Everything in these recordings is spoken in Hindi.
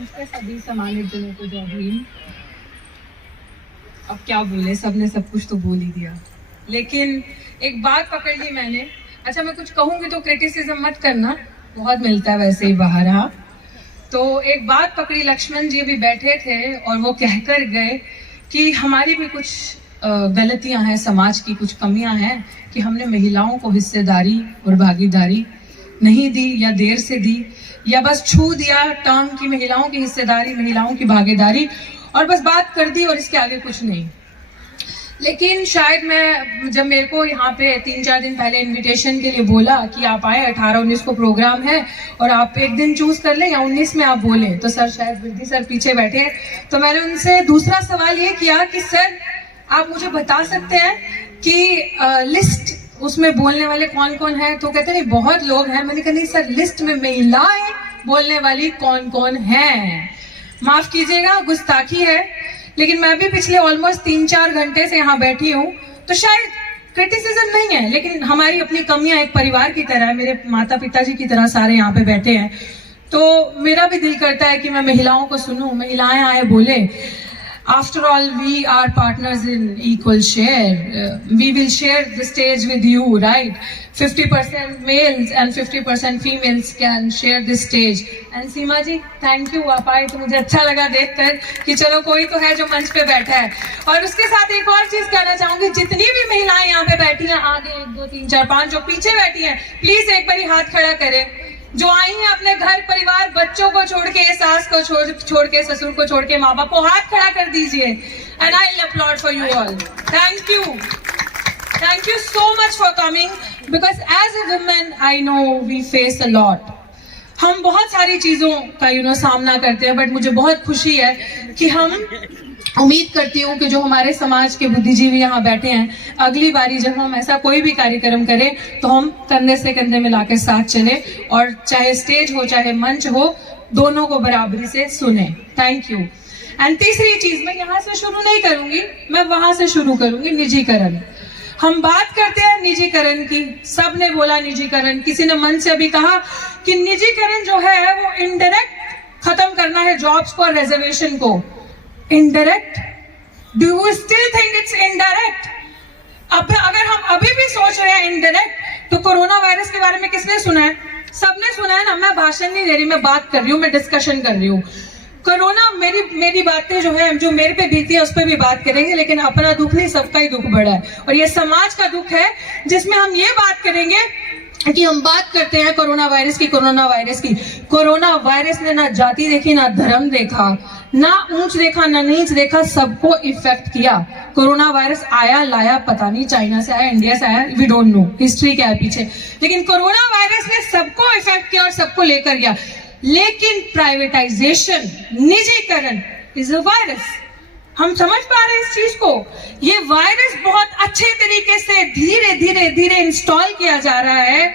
मंच पे सभी सम्मानित जनों को जय भीम। अब क्या बोले, सबने सब कुछ तो बोल ही दिया, लेकिन एक बात पकड़ ली मैंने। अच्छा, मैं कुछ कहूंगी तो क्रिटिसिज्म मत करना, बहुत मिलता है वैसे ही बाहर। हाँ, तो एक बात पकड़ी, लक्ष्मण जी भी बैठे थे और वो कहकर गए कि हमारी भी कुछ गलतियां हैं, समाज की कुछ कमियां हैं कि हमने महिलाओं को हिस्सेदारी और भागीदारी नहीं दी, या देर से दी, या बस छू दिया टर्म की महिलाओं की हिस्सेदारी, महिलाओं की भागीदारी, और बस बात कर दी और इसके आगे कुछ नहीं। लेकिन शायद मैं, जब मेरे को यहाँ पे 3-4 दिन पहले इनविटेशन के लिए बोला कि आप आए, 18-19 को प्रोग्राम है और आप एक दिन चूज कर लें या 19 में आप बोलें, तो सर, शायद वृद्धि सर पीछे बैठे हैं, तो मैंने उनसे दूसरा सवाल ये किया कि सर आप मुझे बता सकते हैं कि लिस्ट उसमें बोलने वाले कौन कौन है? तो कहते नहीं बहुत लोग हैं। मैंने कहा नहीं सर, लिस्ट में महिलाएं बोलने वाली कौन कौन है? माफ कीजिएगा, गुस्ताखी है, लेकिन मैं भी पिछले ऑलमोस्ट 3-4 घंटे से यहाँ बैठी हूँ, तो शायद क्रिटिसिज्म नहीं है, लेकिन हमारी अपनी कमियां एक परिवार की तरह है, मेरे माता पिताजी की तरह सारे यहाँ पे बैठे हैं, तो मेरा भी दिल करता है कि मैं महिलाओं को सुनूं, महिलाएं आए बोले। After all, we are partners in equal share. We will share the stage with you, right? 50% males and 50% females can share this stage. And Seema ji, thank you, आप आए तो मुझे अच्छा लगा देखकर कि चलो कोई तो है जो मंच पे बैठा है। और उसके साथ एक और चीज कहना चाहूंगी, जितनी भी महिलाएं यहाँ पे बैठी हैं, आगे 1, 2, 3, 4, 5 जो पीछे बैठी हैं, प्लीज एक बारी हाथ खड़ा करें। जो आई हैं अपने घर परिवार, बच्चों को छोड़ के, सास को छोड़ के, ससुर को छोड़ के, माँ बाप को, हाथ खड़ा कर दीजिए। And I will upload for you all. Thank you so much for coming, because as a women I know we face a lot. हम बहुत सारी चीजों का सामना करते हैं, बट मुझे बहुत खुशी है कि हम, उम्मीद करती हूँ कि जो हमारे समाज के बुद्धिजीवी यहाँ बैठे हैं, अगली बारी जब हम ऐसा कोई भी कार्यक्रम करें तो हम कंधे से कंधे मिला के साथ चले, और चाहे स्टेज हो चाहे मंच हो, दोनों को बराबरी से सुने। Thank you. एंड तीसरी चीज, मैं यहाँ से शुरू नहीं करूंगी, मैं वहां से शुरू करूंगी, निजीकरण। हम बात करते हैं निजीकरण की, सबने बोला निजीकरण, किसी ने मन से अभी कहा कि निजीकरण जो है वो इनडायरेक्ट खत्म करना है जॉब्स को और रिजर्वेशन को। Indirect? Do you still think it's indirect? अब अगर हम अभी भी सोच रहे हैं इनडायरेक्ट, तो कोरोना वायरस के बारे में किसने सुना है? सबने सुना है ना। मैं भाषण नहीं दे रही, मैं बात कर रही हूँ, मैं डिस्कशन कर रही हूँ। कोरोना, मेरी बातें जो है, जो मेरे पे बीती है उस पर भी बात करेंगे, लेकिन अपना दुख नहीं, सबका ही दुख बड़ा है, और ये समाज का दुख है, जिसमें हम ये बात करेंगे कि हम बात करते हैं कोरोना वायरस की। कोरोना वायरस ने ना जाति देखी, ना धर्म देखा, ना ऊंच देखा, ना नीच देखा, सबको इफेक्ट किया। कोरोना वायरस आया लाया पता नहीं, चाइना से आया, इंडिया से आया, वी डोंट नो, हिस्ट्री क्या है पीछे, लेकिन कोरोना वायरस ने सबको इफेक्ट किया और सबको लेकर गया। लेकिन प्राइवेटाइजेशन, निजीकरण इज अ वायरस। हम समझ पा रहे हैं इस चीज को? ये वायरस बहुत अच्छे तरीके से धीरे धीरे धीरे इंस्टॉल किया जा रहा है,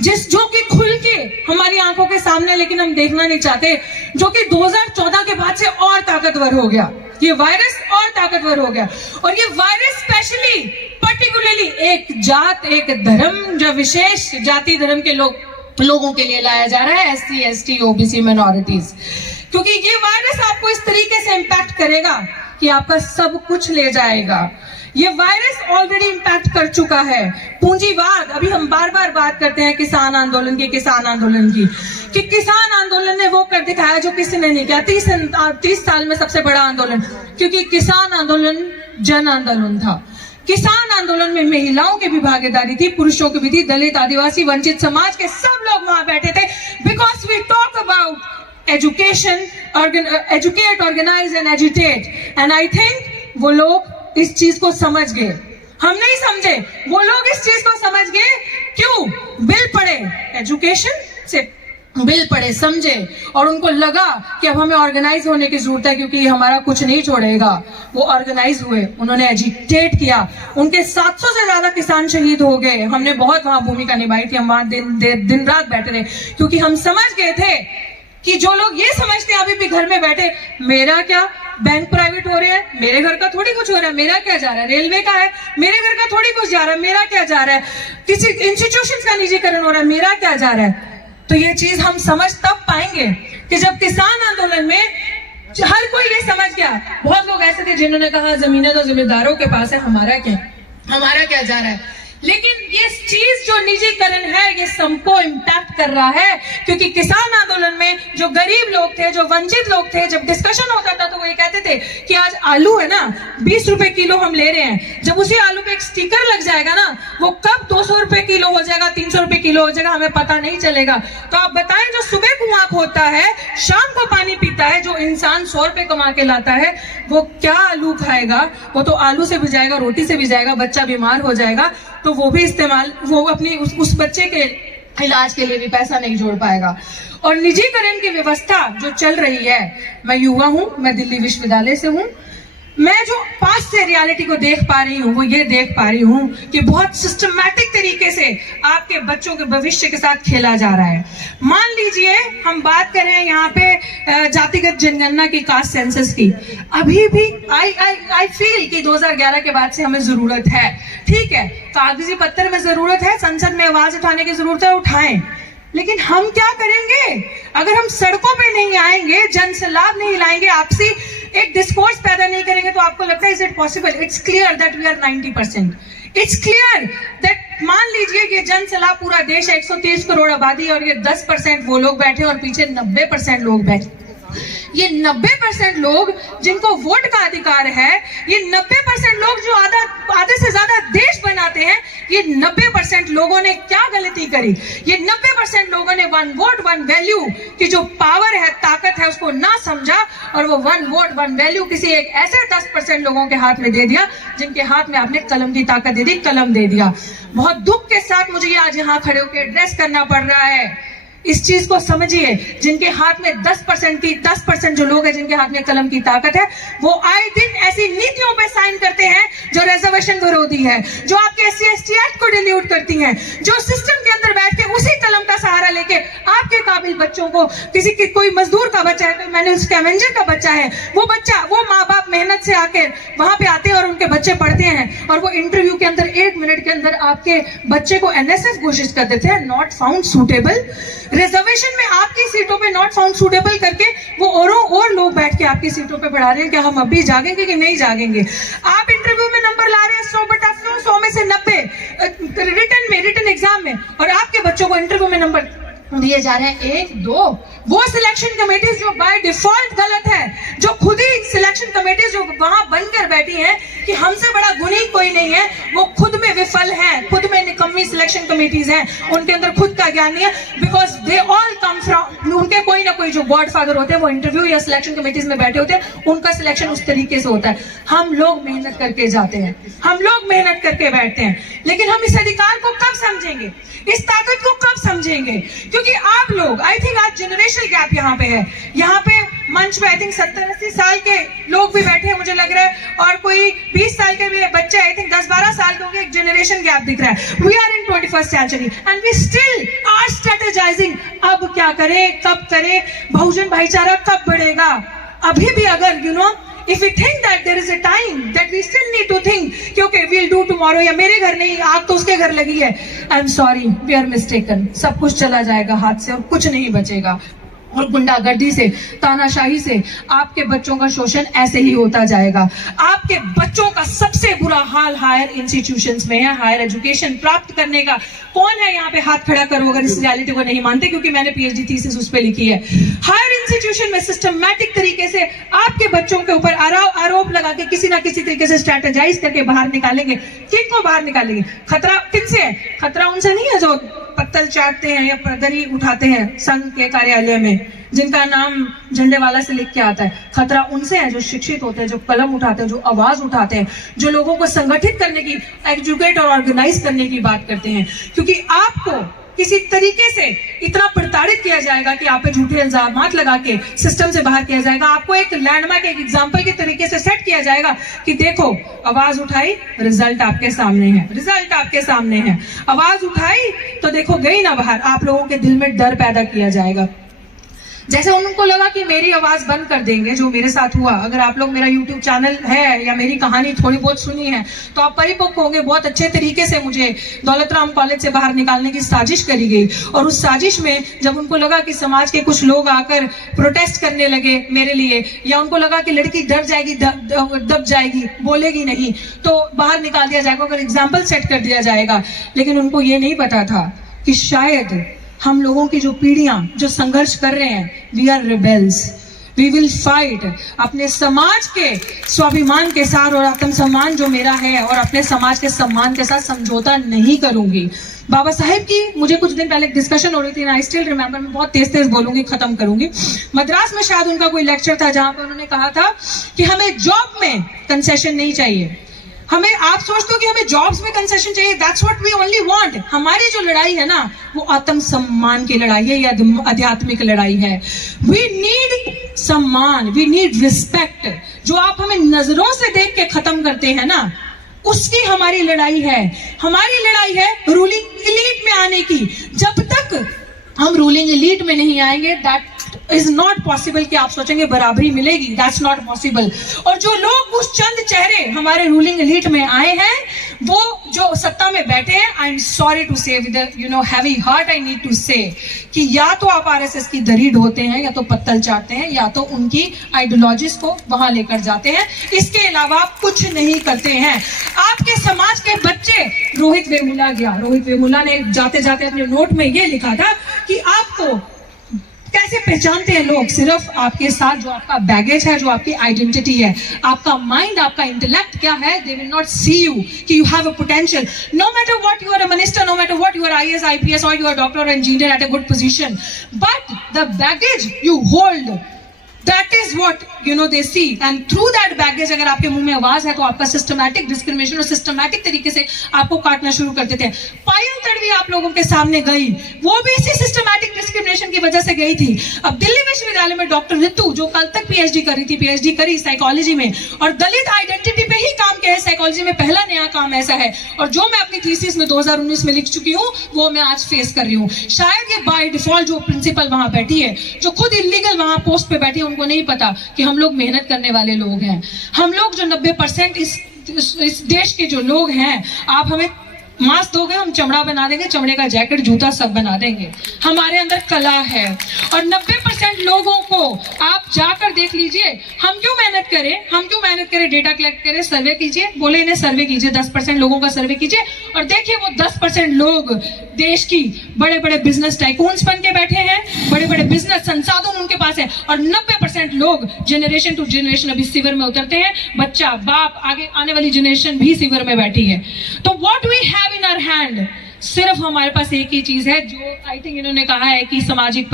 जो कि खुल के हमारी आंखों के सामने, लेकिन हम देखना नहीं चाहते, जो कि 2014 के बाद से और ताकतवर हो गया। ये वायरस और ताकतवर हो गया, और ये वायरस स्पेशली पर्टिकुलरली एक जात, एक धर्म, जो विशेष जाति धर्म के लोगों के लिए लाया जा रहा है, SC, ST, OBC माइनॉरिटीज, क्योंकि ये वायरस आपको इस तरीके से इंपैक्ट करेगा कि आपका सब कुछ ले जाएगा। ये वायरस ऑलरेडी इंपैक्ट कर चुका है। पूंजीवाद, अभी हम बार बार बात करते हैं किसान आंदोलन की, कि किसान आंदोलन ने वो कर दिखाया जो किसी ने नहीं किया। 30 साल में सबसे बड़ा आंदोलन, क्योंकि किसान आंदोलन जन आंदोलन था। किसान आंदोलन में महिलाओं की भी भागीदारी थी, पुरुषों की भी थी, दलित, आदिवासी, वंचित समाज के सब लोग वहां बैठे थे, because we talk about education, educate, organise and agitate. And I think वो लोग इस चीज को समझ गए, हम नहीं समझे, वो लोग इस चीज को समझ गए। क्यों? बिल पढ़े, एजुकेशन से बिल पढ़े, समझे, और उनको लगा कि अब हमें ऑर्गेनाइज होने की जरूरत है, क्योंकि हमारा कुछ नहीं छोड़ेगा। वो ऑर्गेनाइज हुए, उन्होंने एजिटेट किया, उनके 700 से ज्यादा किसान शहीद हो गए। हमने बहुत वहां भूमिका निभाई थी, हम वहां दिन रात बैठे रहे, क्योंकि हम समझ गए थे कि जो लोग ये समझते हैं अभी भी घर में बैठे, मेरा क्या, बैंक प्राइवेट हो रहे हैं, मेरे घर का थोड़ी कुछ हो रहा है, मेरा क्या जा रहा है, रेलवे का है, मेरे घर का थोड़ी कुछ जा रहा है, मेरा क्या जा रहा है, किसी इंस्टीट्यूशंस का निजीकरण हो रहा है, मेरा क्या जा रहा है। तो ये चीज हम समझ तब पाएंगे कि जब किसान आंदोलन में हर कोई ये समझ गया, बहुत लोग ऐसे थे जिन्होंने कहा जमीनें तो जिम्मेदारों के पास है, हमारा क्या जा रहा है। लेकिन ये चीज जो निजीकरण है ये सबको इम्पैक्ट कर रहा है, क्योंकि किसान आंदोलन में जो गरीब लोग थे, जो वंचित लोग थे, जब डिस्कशन होता था तो वो ये कहते थे कि आज आलू है ना 20 रुपए किलो हम ले रहे हैं, जब उसी आलू पे एक स्टिकर लग जाएगा ना, वो कब 200 रुपए किलो हो जाएगा, 300 रुपए किलो हो जाएगा, हमें पता नहीं चलेगा। तो आप बताएं, जो सुबह कुआं खोदता है, शाम को पानी पीता है, जो इंसान 100 रुपए कमा के लाता है, वो क्या आलू खाएगा? वो तो आलू से भी जाएगा, रोटी से भी जाएगा, बच्चा बीमार हो जाएगा तो वो भी इस्तेमाल, वो अपनी उस बच्चे के इलाज के लिए भी पैसा नहीं जोड़ पाएगा। और निजीकरण की व्यवस्था जो चल रही है, मैं युवा हूं, मैं दिल्ली विश्वविद्यालय से हूं, मैं जो पास से रियलिटी को देख पा रही हूँ वो ये देख पा रही हूँ कि बहुत सिस्टमैटिक तरीके से आपके बच्चों के भविष्य के साथ खेला जा रहा है। मान लीजिए हम बात करें यहाँ पे जातिगत जनगणना की, कास्ट सेंसस की, अभी भी आई फील कि 2011 के बाद से हमें जरूरत है। ठीक है, कागजी पत्थर में जरूरत है, संसद में आवाज उठाने की जरूरत है, उठाएं, लेकिन हम क्या करेंगे अगर हम सड़कों पे नहीं आएंगे, जन से लाभ नहीं लाएंगे, आपसी एक डिस्कोर्स पैदा नहीं करेंगे? तो आपको लगता है is it possible? It's clear that we are 90%। It's clear that, मान लीजिए कि जन सलाह पूरा देश है, 130 करोड़ आबादी, और ये 10% वो लोग बैठे और पीछे 90% लोग बैठे। ये 90% लोग जिनको वोट का अधिकार है, ये 90% लोग जो आधे से ज्यादा देश बनाते हैं, ये 90% लोगों ने क्या गलती करी? ये 90% लोगों ने वन वोट वन वैल्यू की जो पावर है, ताकत है, उसको ना समझा, और वो वन वोट वन वैल्यू किसी एक ऐसे 10% लोगों के हाथ में दे दिया जिनके हाथ में आपने कलम की ताकत दे दी, कलम दे दिया। बहुत दुख के साथ मुझे आज यहाँ खड़े होकर एड्रेस करना पड़ रहा है। इस चीज को समझिए, जिनके हाथ में 10% जो लोग हैं जिनके हाथ में कलम की ताकत है, वो आए दिन ऐसी नीतियों पे साइन करते हैं जो रिजर्वेशन विरोधी है, जो आपके SC/ST एक्ट को डिलीट करती हैं, जो सिस्टम के अंदर बैठ के उसी कलम का सहारा लेके आपके काबिल बच्चों को, किसी की कोई मजदूर का बच्चा है, मैंने स्कैवेंजर का बच्चा है, वो माँ बाप मेहनत से आकर वहां पे आते हैं और उनके बच्चे पढ़ते हैं, और वो इंटरव्यू के अंदर 1 मिनट के अंदर आपके बच्चे को NSS घोषित कर देते हैं, नॉट फाउंड सूटेबल। रिजर्वेशन में आपकी सीटों पे नॉट फाउंड सूटेबल करके वो और लोग बैठ के आपकी सीटों पे बढ़ा रहे हैं। क्या हम अभी जागेंगे कि नहीं जागेंगे? आप इंटरव्यू में नंबर ला रहे हैं 100 में से 90, रिटन एग्जाम में, और आपके बच्चों को इंटरव्यू में नंबर दिए जा रहे हैं 1, 2। वो सिलेक्शन कमेटीज जो बाय डिफॉल्ट गलत है, जो खुद ही सिलेक्शन कमेटीज जो वहां बनकर बैठी हैं कि हमसे बड़ा गुणी कोई नहीं है, वो खुद में विफल हैं, खुद में निकम्मी सिलेक्शन कमेटीज हैं, उनके अंदर खुद का ज्ञान नहीं है, because they all come from, उनके कोई ना कोई जो गॉड फादर होते हैं वो इंटरव्यू या सिलेक्शन कमेटीज में बैठे होते हैं, उनका सिलेक्शन उस तरीके से होता है। हम लोग मेहनत करके जाते हैं, हम लोग मेहनत करके बैठते हैं, लेकिन हम इस अधिकार को कब समझेंगे, इस ताकत को कब समझेंगे? क्योंकि आप लोग, आई थिंक आज जनरेशनल गैप यहाँ पे है, यहाँ पे मंच में आई थिंक 70-80 साल के लोग भी बैठे हैं मुझे लग रहा है, और कोई 20 साल के भी बच्चे आई थिंक 10-12 साल के होंगे, एक जनरेशन गैप दिख रहा है। We are in 21st century and we still are strategizing, अब क्या करें, कब करें, बहुजन भाईचारा कब बढ़ेगा? अभी भी अगर if we think that there is a time that we still need to think कि okay we'll do tomorrow, या मेरे घर नहीं, आग तो उसके घर लगी है, I'm sorry, we are mistaken। सब कुछ चला जाएगा हाथ से और कुछ नहीं बचेगा, और गुंडागर्दी से, तानाशाही से आपके बच्चों का शोषण ऐसे ही होता जाएगा। आपके बच्चों का सबसे बुरा हाल हायर इंस्टीट्यूशंस में है। हायर एजुकेशन प्राप्त करने का कौन है यहाँ पे? हाथ खड़ा करो अगर इस रियलिटी को नहीं मानते, क्योंकि मैंने PhD थीसिस उस पे लिखी है। हायर इंस्टीट्यूशन में सिस्टमैटिक तरीके से आपके बच्चों के ऊपर आरोप लगा के किसी ना किसी तरीके से स्ट्रेटेजाइज करके बाहर निकालेंगे। किनको बाहर निकालेंगे? खतरा किनसे है? खतरा उनसे नहीं है जो पत्तल चाटते हैं या पगड़ी उठाते हैं संघ के कार्यालय में, जिनका नाम झंडे वाला से लिख के आता है। खतरा उनसे है जो शिक्षित होते हैं, जो कलम उठाते हैं, जो आवाज उठाते हैं, जो लोगों को संगठित करने की, एजुकेट और ऑर्गेनाइज करने की बात करते हैं। क्योंकि आपको किसी तरीके से इतना प्रताड़ित किया जाएगा कि आप पे झूठे इल्जामात लगा के सिस्टम से बाहर किया जाएगा। आपको एक लैंडमार्क, एक एग्जाम्पल के तरीके से सेट किया जाएगा कि देखो आवाज उठाई, रिजल्ट आपके सामने है, रिजल्ट आपके सामने है। आवाज उठाई तो देखो गई ना बाहर, आप लोगों के दिल में डर पैदा किया जाएगा। जैसे उनको लगा कि मेरी आवाज बंद कर देंगे, जो मेरे साथ हुआ। अगर आप लोग मेरा YouTube चैनल है या मेरी कहानी थोड़ी बहुत सुनी है तो आप परिपक्व होंगे। बहुत अच्छे तरीके से मुझे दौलत राम कॉलेज से बाहर निकालने की साजिश करी गई, और उस साजिश में जब उनको लगा कि समाज के कुछ लोग आकर प्रोटेस्ट करने लगे मेरे लिए, या उनको लगा कि लड़की डर जाएगी, दब जाएगी, बोलेगी नहीं, तो बाहर निकाल दिया जाएगा, अगर एग्जाम्पल सेट कर दिया जाएगा। लेकिन उनको ये नहीं पता था कि शायद हम लोगों की जो पीढ़ियां जो संघर्ष कर रहे हैं, we are rebels, we will fight अपने समाज के स्वाभिमान के साथ, और आत्मसम्मान जो मेरा है और अपने समाज के सम्मान के साथ समझौता नहीं करूंगी। बाबा साहेब की मुझे कुछ दिन पहले डिस्कशन हो रही थी, आई स्टिल रिमेंबर, मैं बहुत तेज तेज बोलूंगी, खत्म करूंगी। मद्रास में शायद उनका कोई लेक्चर था जहां पर उन्होंने कहा था कि हमें जॉब में कंसेशन नहीं चाहिए। हमें, आप सोचते हो कि हमें जॉब्स में कंसेशन चाहिए, that's what we only want. हमारी जो लड़ाई है ना, वो आत्म सम्मान की लड़ाई है या आध्यात्मिक लड़ाई है। वी नीड सम्मान, वी नीड रिस्पेक्ट। जो आप हमें नजरों से देख के खत्म करते हैं ना, उसकी हमारी लड़ाई है। हमारी लड़ाई है रूलिंग एलीट में आने की। जब तक हम रूलिंग एलीट में नहीं आएंगे, दैट इज नॉट पॉसिबल कि आप सोचेंगे बराबरी मिलेगी, दैट्स नॉट पॉसिबल। और जो लोग उस चंद चेहरे हमारे रूलिंग एलीट में आए हैं, वो जो सत्ता में बैठे हैं, I am sorry to say with heavy heart I need to say कि या तो आप आरएसएस की दरी ढोते हैं, या तो पत्तल चाटते हैं, या तो उनकी आइडियोलॉजीज को वहां लेकर जाते हैं। इसके अलावा आप कुछ नहीं करते हैं। आपके समाज के बच्चे, रोहित वेमुला गया, रोहित वेमुला ने जाते जाते अपने नोट में ये लिखा था कि आपको कैसे पहचानते हैं लोग, सिर्फ आपके साथ जो आपका बैगेज है, जो आपकी आइडेंटिटी है, आपका माइंड, आपका इंटेलेक्ट क्या है। They will not see you कि you have a potential, no matter what you are a minister, no matter what you are IAS IPS और यू आर डॉक्टर और engineer at a good position, but the baggage you hold, that is what they see, and through that baggage अगर आपके मुंह में आवाज है तो आपका सिस्टमैटिक डिस्क्रिमिनेशन और सिस्टमैटिक तरीके से आपको काटना शुरू कर देते हैं। पायल तड़वी आप लोगों के सामने गई, वो भी इसी सिस्टमैटिक डिस्क्रिमिनेशन की वजह से गई थी। अब दिल्ली विश्वविद्यालय में डॉक्टर रितु, जो कल तक पीएचडी करी थी, पीएचडी करी साइकोलॉजी में, और दलित आइडेंटिटी पे ही काम किया है, साइकोलॉजी में पहला नया काम ऐसा है, और जो मैं अपनी थीसिस में 2019 में लिख चुकी हूँ, वो मैं आज फेस कर रही हूँ। शायद ये बाय डिफॉल्ट जो प्रिंसिपल वहां बैठी है, जो खुद इलीगल वहां पोस्ट पे बैठी है, उनको नहीं पता कि हम लोग मेहनत करने वाले लोग हैं। हम लोग जो 90% इस देश के जो लोग हैं, आप हमें मास्क दोगे, हम चमड़ा बना देंगे, चमड़े का जैकेट, जूता सब बना देंगे। हमारे अंदर कला है, और 90% लोगों को आप जाकर देख लीजिए। हम क्यों मेहनत करें, डेटा कलेक्ट करें, सर्वे कीजिए, बोले इन्हें सर्वे कीजिए, 10% लोगों का सर्वे कीजिए, और देखिए वो 10% लोग देश की बड़े बड़े बिजनेस टाइकून्स बन के बैठे हैं, बड़े बड़े बिजनेस संसाधन उनके पास है, और 90% लोग जनरेशन टू जनरेशन अभी सिवर में उतरते हैं। बच्चा, बाप, आगे आने वाली जनरेशन भी सिवर में बैठी है। तो what we have in our hand, सिर्फ हमारे पास एक ही चीज है, जो आई थिंक इन्होंने कहा है कि सामाजिक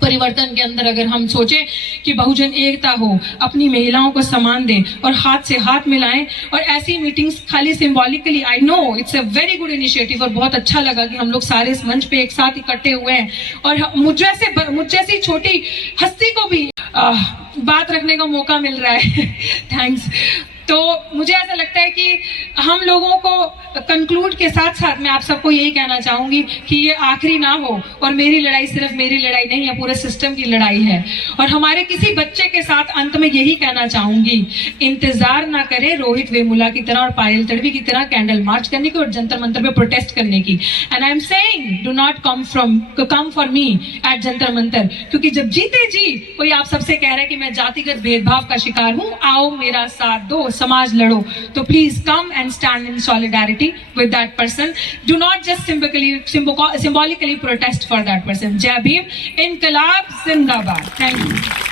परिवर्तन के अंदर अगर हम सोचें कि बहुजन एकता हो, अपनी महिलाओं को सम्मान दें और हाथ से हाथ मिलाएं, और ऐसी मीटिंग्स खाली symbolically, I know it's a very good initiative, और बहुत अच्छा लगा कि हम लोग सारे इस मंच पे एक साथ इकट्ठे हुए हैं, और मुझ जैसी छोटी हस्ती को भी बात रखने का मौका मिल रहा है। थैंक्स। तो मुझे ऐसा लगता है कि हम लोगों को कंक्लूड के साथ साथ मैं आप सबको यही कहना चाहूंगी कि ये आखिरी ना हो, और मेरी लड़ाई सिर्फ मेरी लड़ाई नहीं है, पूरे सिस्टम की लड़ाई है। और हमारे किसी बच्चे के साथ अंत में यही कहना चाहूंगी, इंतजार ना करें रोहित वेमुला की तरह और पायल तड़वी की तरह कैंडल मार्च करने की और जंतर मंतर पे प्रोटेस्ट करने की। And I am saying, do not come for me at Jantar Mantar, क्योंकि जब जीते जी कोई आप सबसे कह रहा है कि मैं जातिगत भेदभाव का शिकार हूं, आओ मेरा साथ दो, समाज लड़ो, तो please come and stand in solidarity with that person. Do not just symbolically protest for that person. Jai Bhim, Inqilab Zindabad. Thank you.